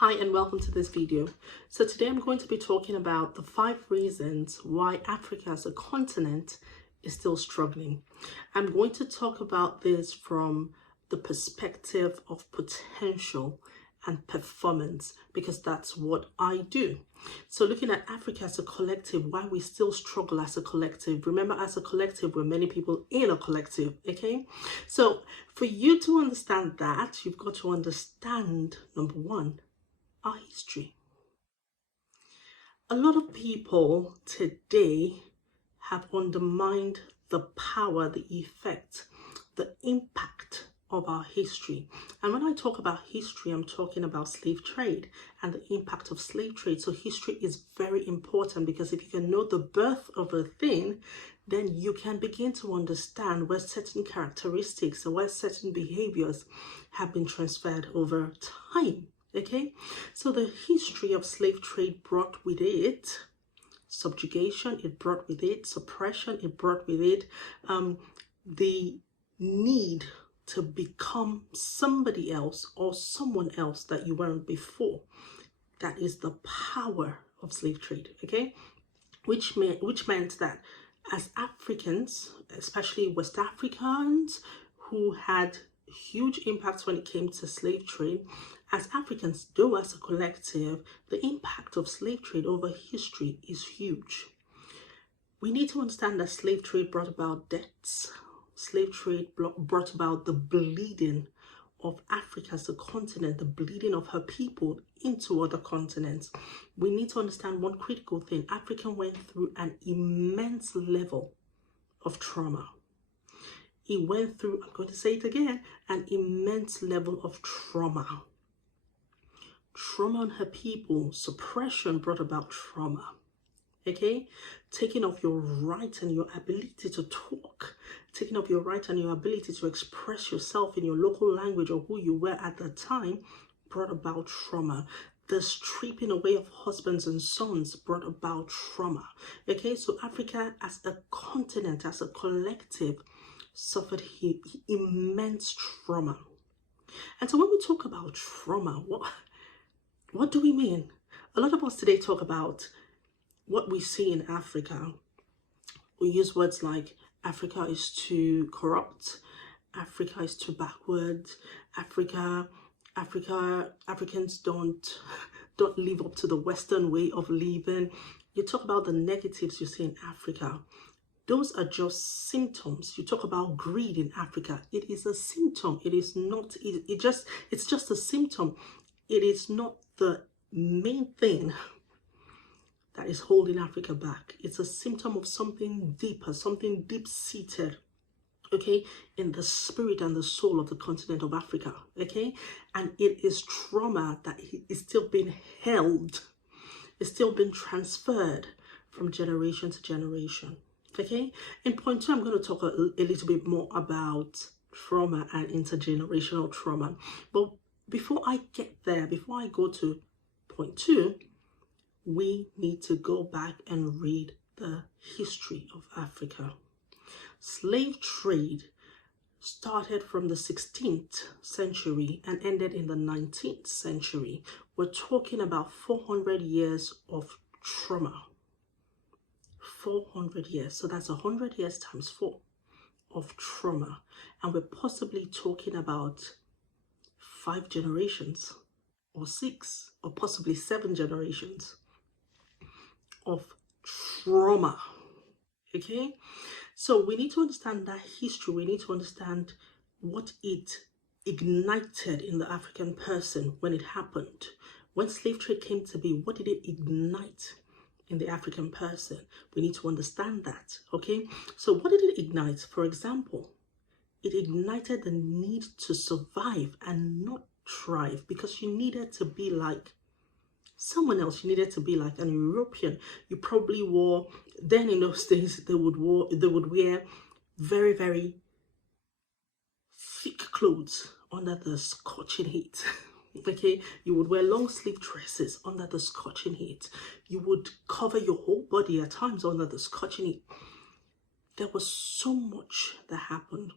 Hi and welcome to this video. So today I'm going to be talking about the 5 reasons why Africa as a continent is still struggling. I'm going to talk about this from the perspective of potential and performance because that's what I do. So looking at Africa as a collective, why we still struggle as a collective. Remember, as a collective, we're many people in a collective, okay? So for you to understand that, you've got to understand, number one, our history. A lot of people today have undermined the power, the effect, the impact of our history. And when I talk about history, I'm talking about slave trade and the impact of slave trade. So history is very important because if you can know the birth of a thing, then you can begin to understand where certain characteristics or where certain behaviors have been transferred over time. Okay, so the history of slave trade brought with it subjugation, it brought with it suppression, it brought with it the need to become somebody else or someone else that you weren't before. That is the power of slave trade, okay? Which meant that as Africans, especially West Africans who had huge impacts when it came to slave trade, as Africans, though as a collective, the impact of slave trade over history is huge. We need to understand that slave trade brought about deaths. Slave trade brought about the bleeding of Africa as a continent, the bleeding of her people into other continents. We need to understand one critical thing. Africa went through an immense level of trauma. It went through, I'm going to say it again, an immense level of trauma. Trauma on her people, suppression brought about trauma. Okay, taking off your right and your ability to talk, taking off your right and your ability to express yourself in your local language or who you were at the time brought about trauma. The stripping away of husbands and sons brought about trauma. Okay, so Africa as a continent, as a collective, suffered immense trauma. And so when we talk about trauma, what do we mean? A lot of us today talk about what we see in Africa. We use words like Africa is too corrupt, Africa is too backward, Africans don't live up to the Western way of living. You talk about the negatives you see in Africa. Those are just symptoms. You talk about greed in Africa. It is a symptom. It is not, it's just a symptom. It is not the main thing that is holding Africa back. It's a symptom of something deeper, something deep-seated, okay, in the spirit and the soul of the continent of Africa, okay? And it is trauma that is still being held, it's still being transferred from generation to generation, okay? In point 2, I'm going to talk a little bit more about trauma and intergenerational trauma. But before I get there, before I go to point 2, we need to go back and read the history of Africa. Slave trade started from the 16th century and ended in the 19th century. We're talking about 400 years of trauma. 400 years. So that's 100 years times 4 of trauma. And we're possibly talking about 5 generations or 6 or possibly 7 generations of trauma. Okay, so we need to understand that history. We need to understand what it ignited in the African person when it happened. When slave trade came to be, what did it ignite in the African person? We need to understand that. Okay, so what did it ignite? For example, it ignited the need to survive and not thrive because you needed to be like someone else. You needed to be like an European. You probably wore, then in those days, they would wear very, very thick clothes under the scorching heat. Okay, you would wear long sleeve dresses under the scorching heat. You would cover your whole body at times under the scorching heat. There was so much that happened.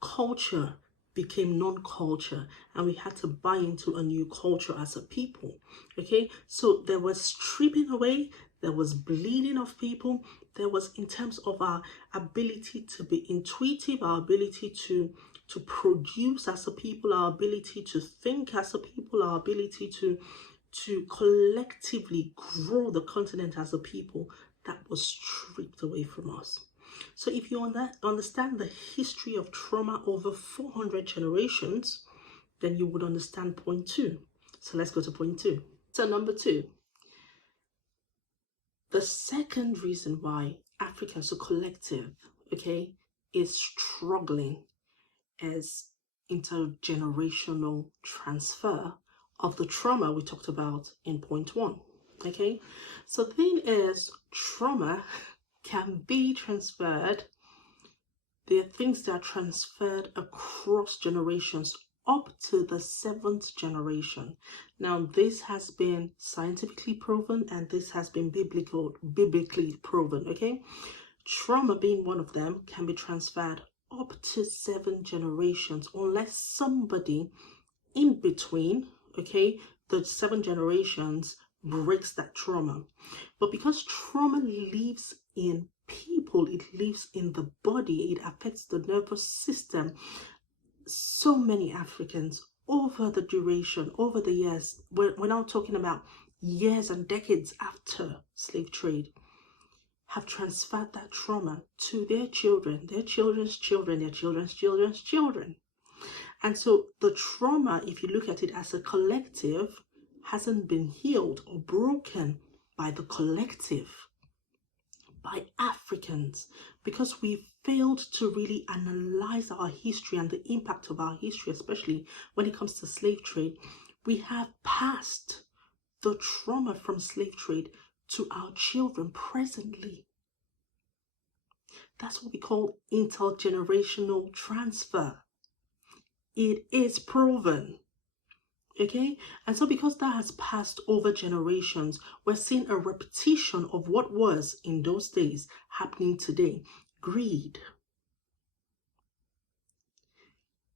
Culture became non-culture, and we had to buy into a new culture as a people. Okay, so there was stripping away, there was bleeding of people, there was, in terms of our ability to be intuitive, our ability to produce as a people, our ability to think as a people, our ability to collectively grow the continent as a people, that was stripped away from us. So if you understand the history of trauma over 400 generations, then you would understand point 2. So let's go to point 2. So number 2, the second reason why Africa as a collective, okay, is struggling is intergenerational transfer of the trauma we talked about in point 1. Okay, so the thing is, trauma can be transferred. There are things that are transferred across generations up to the 7th generation. Now, this has been scientifically proven, and this has been biblically proven. Okay, trauma being one of them can be transferred up to 7 generations, unless somebody in between, okay, the 7 generations breaks that trauma. But because trauma lives in people, it lives in the body, it affects the nervous system. So many Africans over the duration, over the years, we're now talking about years and decades after slave trade, have transferred that trauma to their children, their children's children, their children's children's children. And so the trauma, if you look at it as a collective, hasn't been healed or broken by the collective, by Africans, because we failed to really analyze our history and the impact of our history, especially when it comes to slave trade. We have passed the trauma from slave trade to our children presently. That's what we call intergenerational transfer. It is proven. Okay, and so because that has passed over generations, we're seeing a repetition of what was in those days happening today. Greed.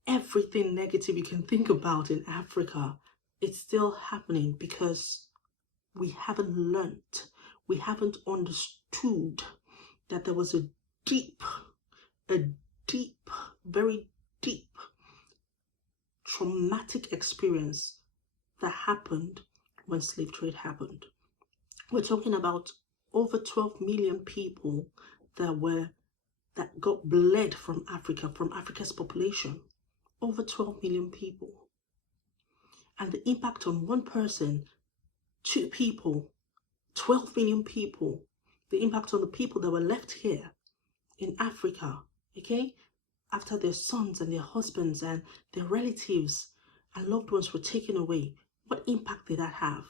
Everything negative you can think about in Africa, it's still happening because we haven't learnt, we haven't understood that there was a deep, very deep traumatic experience that happened when slave trade happened. We're talking about over 12 million people that got bled from Africa, from Africa's population. Over 12 million people. And the impact on one person, 2 people, 12 million people, the impact on the people that were left here in Africa, okay, after their sons and their husbands and their relatives and loved ones were taken away. What impact did that have?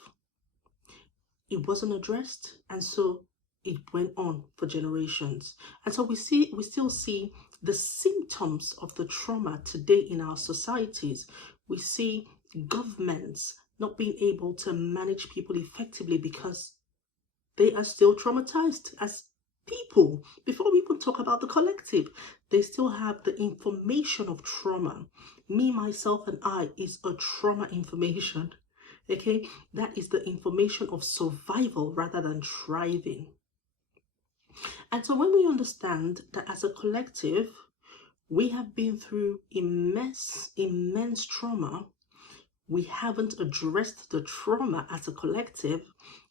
It wasn't addressed, and so it went on for generations. And so we still see the symptoms of the trauma today in our societies. We see governments not being able to manage people effectively because they are still traumatized as people. Before we even talk about the collective, they still have the information of trauma. Me, myself, and I is a trauma information. Okay, that is the information of survival rather than thriving. And so when we understand that as a collective, we have been through immense trauma, we haven't addressed the trauma as a collective,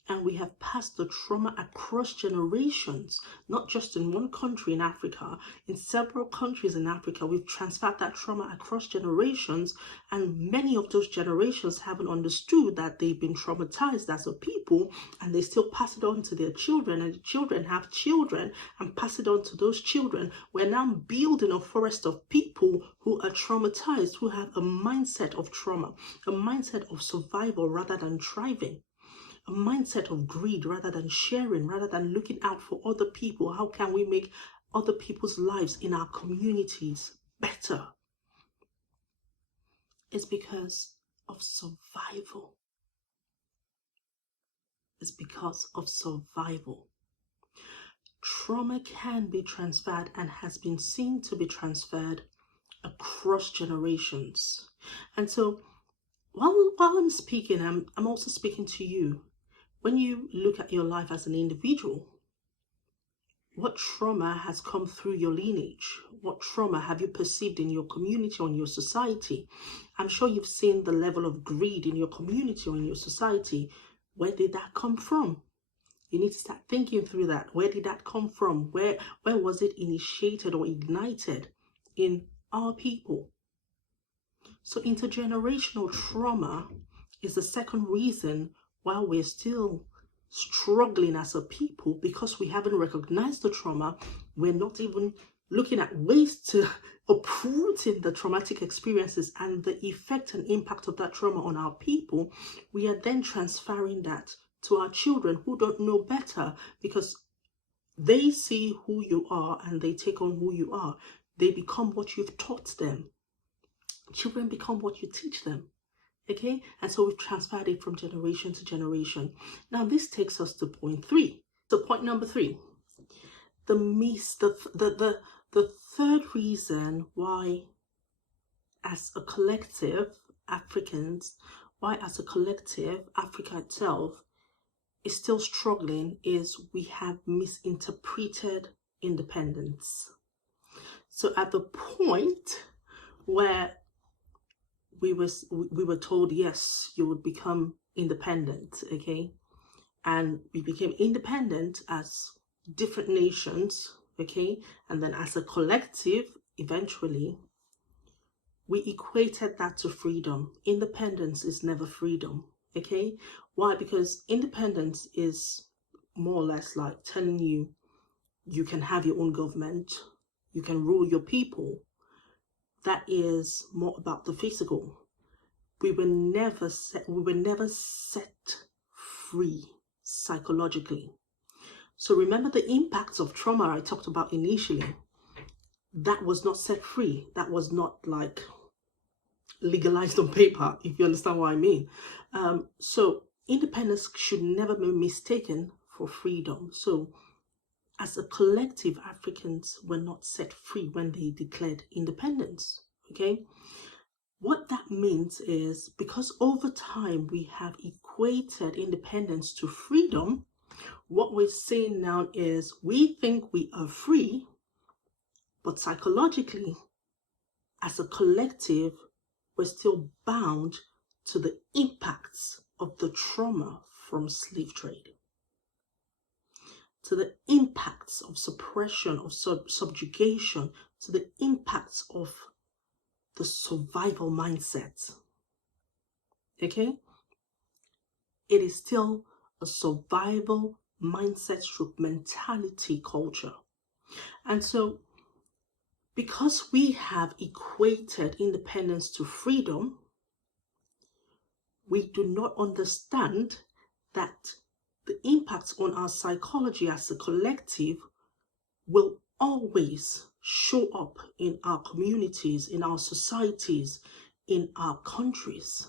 and we have passed the trauma across generations, not just in one country in Africa, in several countries in Africa. We've transferred that trauma across generations, and many of those generations haven't understood that they've been traumatized as a people, and they still pass it on to their children, and the children have children and pass it on to those children. We're now building a forest of people who are traumatized, who have a mindset of trauma, a mindset of survival rather than thriving. A mindset of greed rather than sharing, rather than looking out for other people. How can we make other people's lives in our communities better? It's because of survival. It's because of survival. Trauma can be transferred and has been seen to be transferred across generations. And so while I'm speaking, I'm also speaking to you. When you look at your life as an individual, what trauma has come through your lineage? What trauma have you perceived in your community or in your society? I'm sure you've seen the level of greed in your community or in your society. Where did that come from? You need to start thinking through that. Where did that come from? Where was it initiated or ignited in our people? So intergenerational trauma is the second reason why we're still struggling as a people, because we haven't recognized the trauma. We're not even looking at ways to uprooting the traumatic experiences and the effect and impact of that trauma on our people. We are then transferring that to our children who don't know better, because they see who you are and they take on who you are. They become what you've taught them. Children become what you teach them. Okay, and so we've transferred it from generation to generation. Now this takes us to point 3. So point number 3, the third reason why as a collective Africans, why as a collective Africa itself is still struggling, is we have misinterpreted independence. So at the point where we were told, yes, you would become independent, okay? And we became independent as different nations, okay? And then as a collective, eventually, we equated that to freedom. Independence is never freedom, okay? Why? Because independence is more or less like telling you, you can have your own government, you can rule your people. That is more about the physical. We were never set free psychologically. So remember the impacts of trauma I talked about initially. That was not set free. That was not like legalized on paper, if you understand what I mean. So independence should never be mistaken for freedom. So as a collective, Africans were not set free when they declared independence, okay? What that means is, because over time we have equated independence to freedom, what we're saying now is we think we are free, but psychologically, as a collective, we're still bound to the impacts of the trauma from slave trade, to the impacts of suppression, of subjugation, to the impacts of the survival mindset. Okay? It is still a survival mindset stroke mentality culture. And so, because we have equated independence to freedom, we do not understand that the impacts on our psychology as a collective will always show up in our communities, in our societies, in our countries.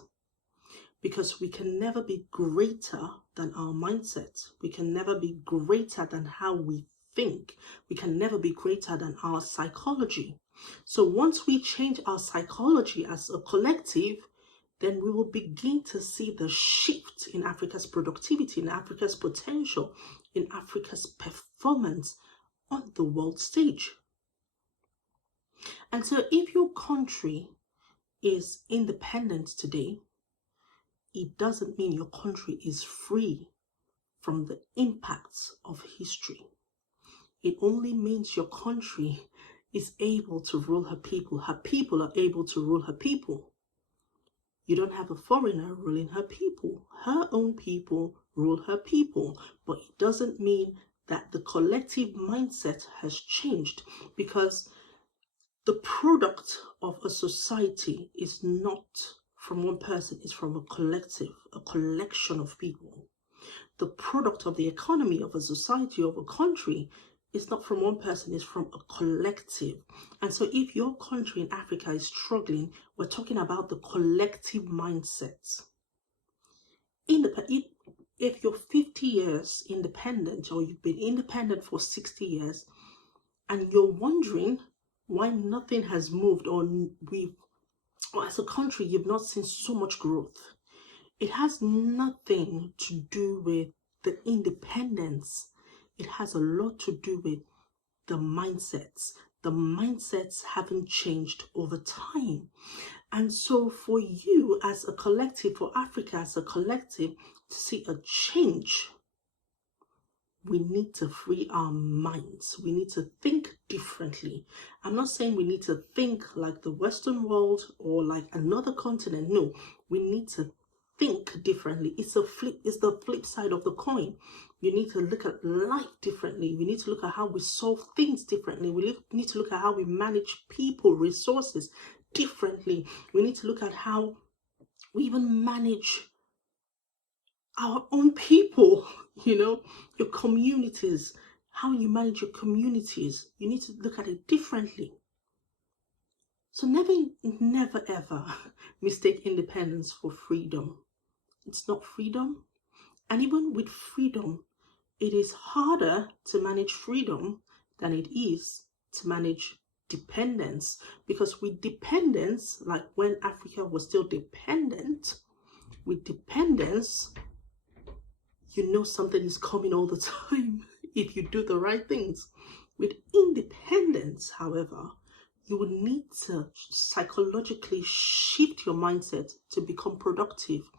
Because we can never be greater than our mindset. We can never be greater than how we think. We can never be greater than our psychology. So once we change our psychology as a collective, then we will begin to see the shift in Africa's productivity, in Africa's potential, in Africa's performance on the world stage. And so if your country is independent today, it doesn't mean your country is free from the impacts of history. It only means your country is able to rule her people. Her people are able to rule her people. You don't have a foreigner ruling her people. Her own people rule her people. But it doesn't mean that the collective mindset has changed, because the product of a society is not from one person, it's from a collective, a collection of people. The product of the economy of a society, of a country, is not from one person, it's from a collective. And so if your country in Africa is struggling, we're talking about the collective mindset. If you're 50 years independent, or you've been independent for 60 years, and you're wondering why nothing has moved, or as a country, you've not seen so much growth. It has nothing to do with the independence. It has a lot to do with the mindsets. The mindsets haven't changed over time. And so for you as a collective, for Africa as a collective, to see a change, we need to free our minds. We need to think differently. I'm not saying we need to think like the Western world or like another continent. No, we need to think differently. It's the flip side of the coin. You need to look at life differently. We need to look at how we solve things differently. We need to look at how we manage people, resources differently. We need to look at how we even manage our own people, your communities, how you manage your communities. You need to look at it differently. So never ever mistake independence for freedom. It's not freedom. And even with freedom, it is harder to manage freedom than it is to manage dependence. Because with dependence, like when Africa was still dependent, with dependence, you know something is coming all the time if you do the right things. With independence, however, you will need to psychologically shift your mindset to become productive,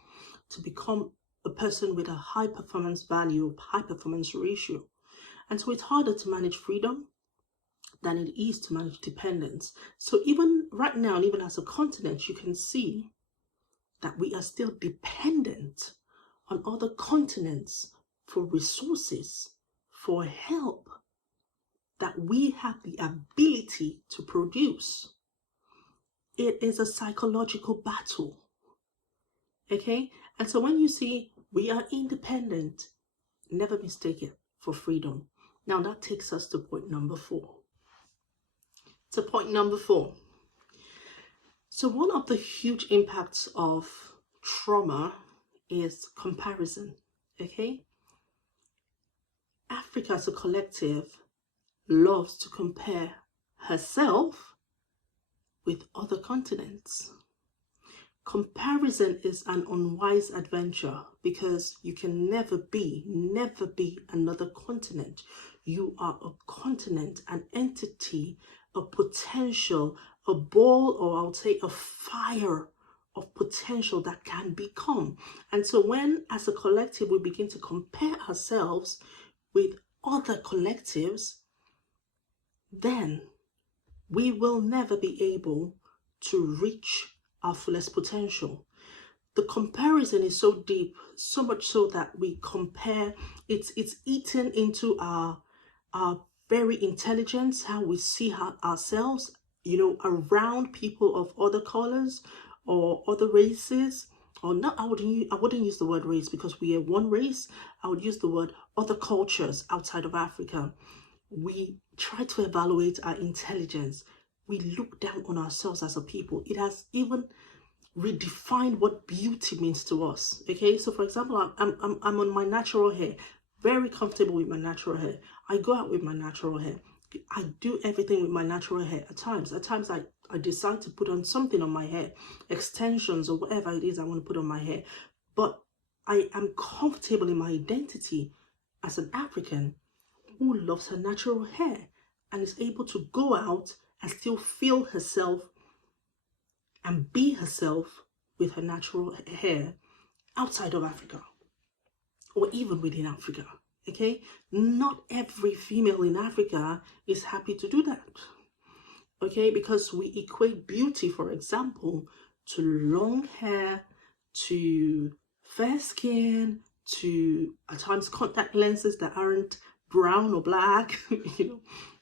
to become a person with a high performance value, high performance ratio. And so it's harder to manage freedom than it is to manage dependence. So even right now, and even as a continent, you can see that we are still dependent on other continents for resources, for help that we have the ability to produce. It is a psychological battle. Okay? And so when you see we are independent, never mistake it for freedom. Now that takes us to point number 4. So one of the huge impacts of trauma is comparison. Okay? Africa as a collective loves to compare herself with other continents. Comparison is an unwise adventure because you can never be another continent. You are a continent, an entity, a potential, a ball, or I'll say a fire of potential that can become. And so when as a collective we begin to compare ourselves with other collectives, then we will never be able to reach our fullest potential. The comparison is so deep, so much so that we compare, it's eaten into our very intelligence, how we see ourselves, around people of other colors or other races. Or not, I wouldn't use the word race because we are one race. I would use the word other cultures outside of Africa. We try to evaluate our intelligence. We look down on ourselves as a people. It has even redefined what beauty means to us. Okay, so for example, I'm on my natural hair, very comfortable with my natural hair. I go out with my natural hair. I do everything with my natural hair. At times I decide to put on something on my hair, extensions or whatever it is I want to put on my hair. But I am comfortable in my identity as an African who loves her natural hair and is able to go out and still feel herself and be herself with her natural hair outside of Africa or even within Africa. Okay, not every female in Africa is happy to do that. Okay, because we equate beauty, for example, to long hair, to fair skin, to at times contact lenses that aren't brown or black.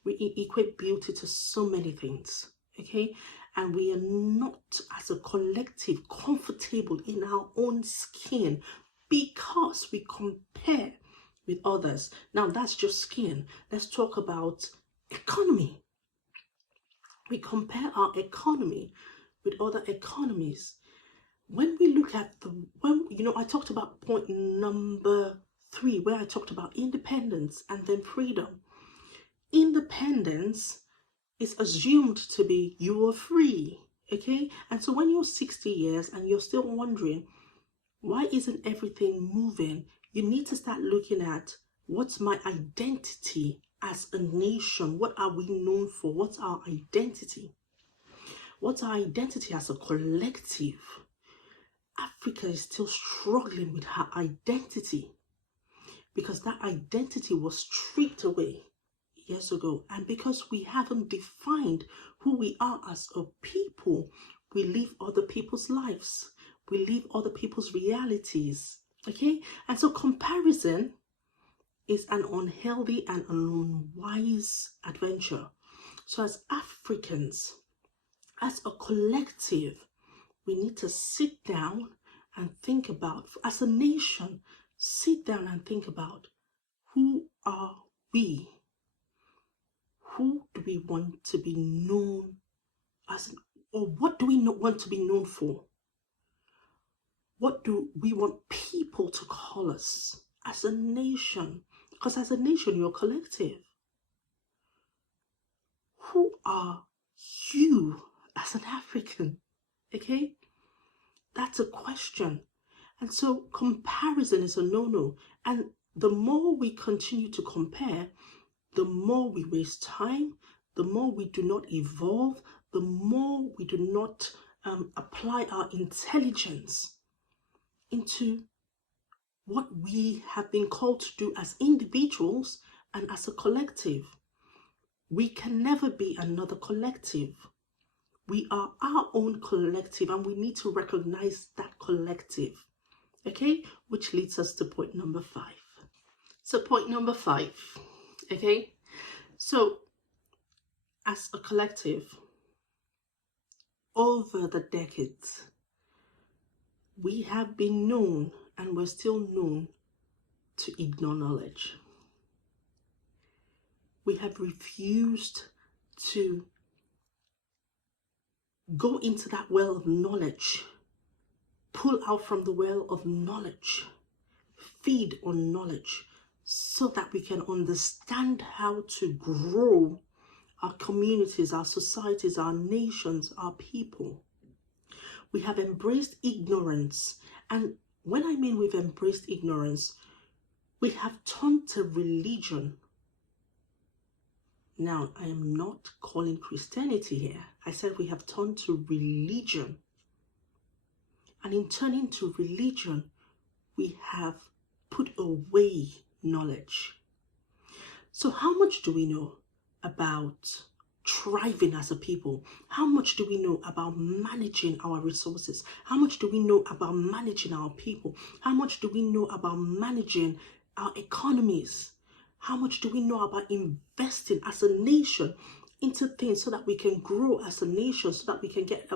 We equate beauty to so many things. Okay, and we are not as a collective comfortable in our own skin because we compare with others. Now that's just skin. Let's talk about economy. We compare our economy with other economies. When we look at I talked about point number 3, where I talked about independence and then freedom. Independence it's assumed to be you are free, okay? And so when you're 60 years and you're still wondering, why isn't everything moving? You need to start looking at, what's my identity as a nation? What are we known for? What's our identity? What's our identity as a collective? Africa is still struggling with her identity because that identity was stripped away years ago. And because we haven't defined who we are as a people, we live other people's lives. We live other people's realities. Okay? And so comparison is an unhealthy and unwise adventure. So as Africans, as a collective, we need to sit down and think about, as a nation, sit down and think about, who are we? Who do we want to be known as, or what do we want to be known for? What do we want people to call us as a nation? Because as a nation, you're a collective. Who are you as an African? Okay? That's a question. And so comparison is a no-no. And the more we continue to compare, the more we waste time, the more we do not evolve, the more we do not apply our intelligence into what we have been called to do as individuals and as a collective. We can never be another collective. We are our own collective, and we need to recognize that collective. Okay, which leads us to point number 5. So point number 5, okay, so as a collective, over the decades, we have been known, and we're still known, to ignore knowledge. We have refused to go into that well of knowledge, pull out from the well of knowledge, feed on knowledge, so that we can understand how to grow our communities, our societies, our nations, our people. We have embraced ignorance. And when I mean we've embraced ignorance, we have turned to religion. Now, I am not calling Christianity here. I said we have turned to religion. And in turning to religion, we have put away knowledge. So how much do we know about thriving as a people? How much do we know about managing our resources? How much do we know about managing our people? How much do we know about managing our economies? How much do we know about investing as a nation into things so that we can grow as a nation, so that we can get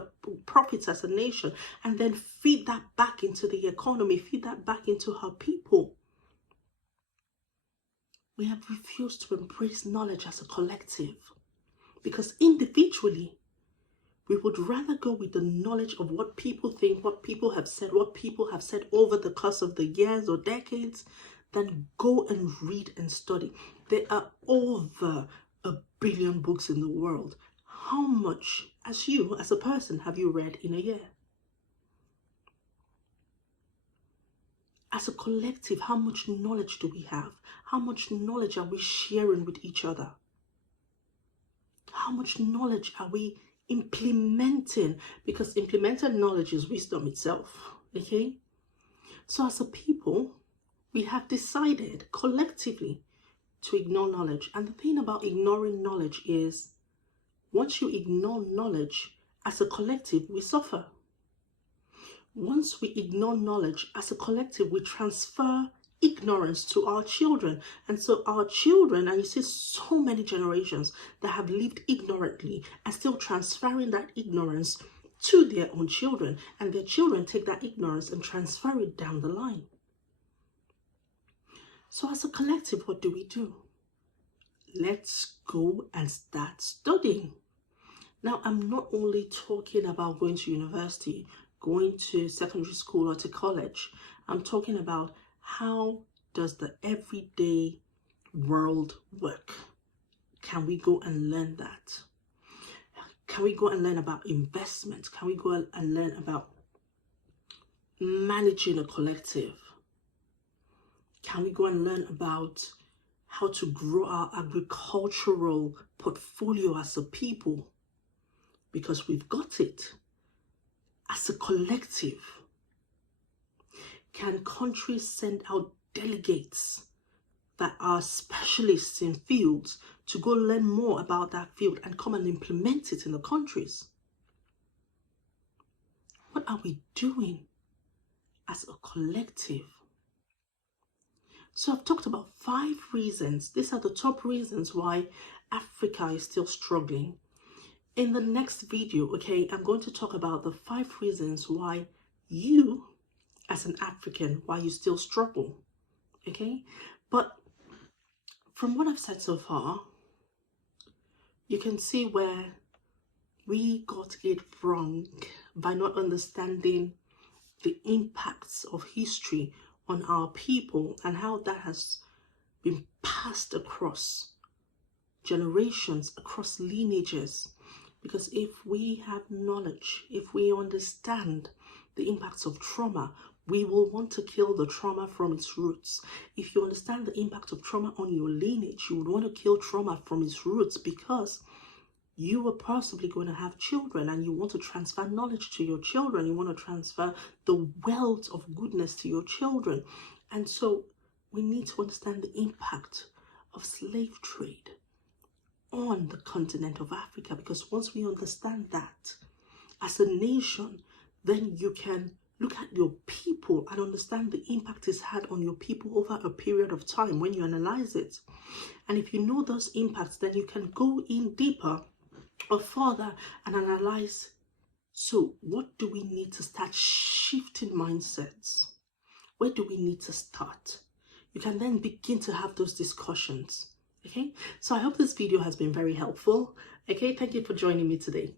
profits as a nation, and then feed that back into the economy, feed that back into our people? We have refused to embrace knowledge as a collective, because individually, we would rather go with the knowledge of what people think, what people have said over the course of the years or decades, than go and read and study. There are over 1 billion books in the world. How much, as a person, have you read in a year? As a collective, how much knowledge do we have? How much knowledge are we sharing with each other? How much knowledge are we implementing? Because implemented knowledge is wisdom itself, okay? So as a people, we have decided collectively to ignore knowledge. And the thing about ignoring knowledge is, once you ignore knowledge as a collective, we suffer. Once we ignore knowledge as a collective, we transfer ignorance to our children. And so our children, and you see so many generations that have lived ignorantly and still transferring that ignorance to their own children. And their children take that ignorance and transfer it down the line. So as a collective, what do? Let's go and start studying. Now, I'm not only talking about going to university, going to secondary school or to college. I'm talking about, how does the everyday world work? Can we go and learn that? Can we go and learn about investment? Can we go and learn about managing a collective? Can we go and learn about how to grow our agricultural portfolio as a people? Because we've got it as a collective. Can countries send out delegates that are specialists in fields to go learn more about that field and come and implement it in the countries? What are we doing as a collective? So I've talked about 5 reasons. These are the top reasons why Africa is still struggling. In the next video, okay, I'm going to talk about the 5 reasons why you, as an African, why you still struggle, okay? But from what I've said so far, you can see where we got it wrong by not understanding the impacts of history on our people and how that has been passed across generations, across lineages. Because if we have knowledge, if we understand the impacts of trauma, we will want to kill the trauma from its roots. If you understand the impact of trauma on your lineage, you would want to kill trauma from its roots, because you are possibly going to have children and you want to transfer knowledge to your children. You want to transfer the wealth of goodness to your children. And so we need to understand the impact of slave trade on the continent of Africa, because once we understand that as a nation, then you can look at your people and understand the impact it's had on your people over a period of time when you analyze it. And if you know those impacts, then you can go in deeper or further and analyze, so what do we need to start shifting mindsets? Where do we need to start? You can then begin to have those discussions. Okay, so I hope this video has been very helpful. Okay, thank you for joining me today.